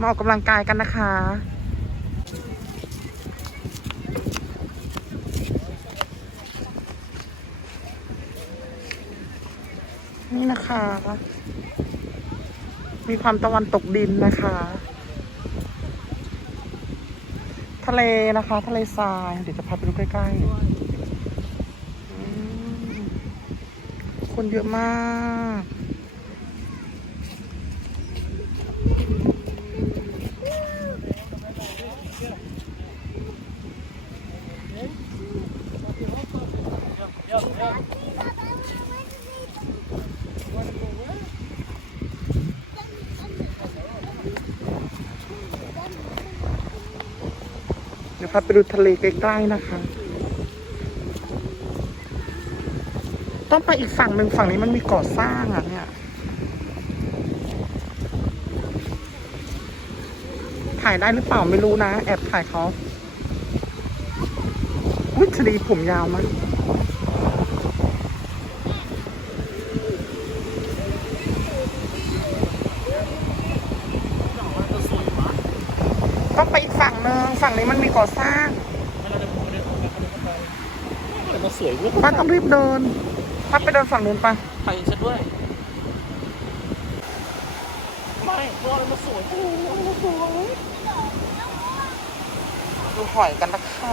มาออกกำลังกายกันนะคะ นี่นะคะ มีความตะวันตกดินนะคะ ทะเลนะคะ ทะเลทราย เดี๋ยวจะพาไปดูใกล้ๆอืม คนเยอะมาก เดี๋ยวพาไปดูทะเลใกล้ๆนะคะ ต้องไปอีกฝั่งหนึ่งฝั่งนี้มันมีก่อสร้างอะเนี่ย ถ่ายได้หรือเปล่าไม่รู้นะ แอบถ่ายเขาอุ้ยชลีผมยาวมากต้องไปอีกฝั่งหนึ่งฝั่งนี้มันมีก่อสร้างแต่มาสวยเว้ยป้าต้องรีบเดิน ป้าไปเดินฝั่งนู้นไปถ่ายฉันด้วย ไม่เพราะว่ามันสวยโอ้โหมันสวยดูหอยกันนะคะ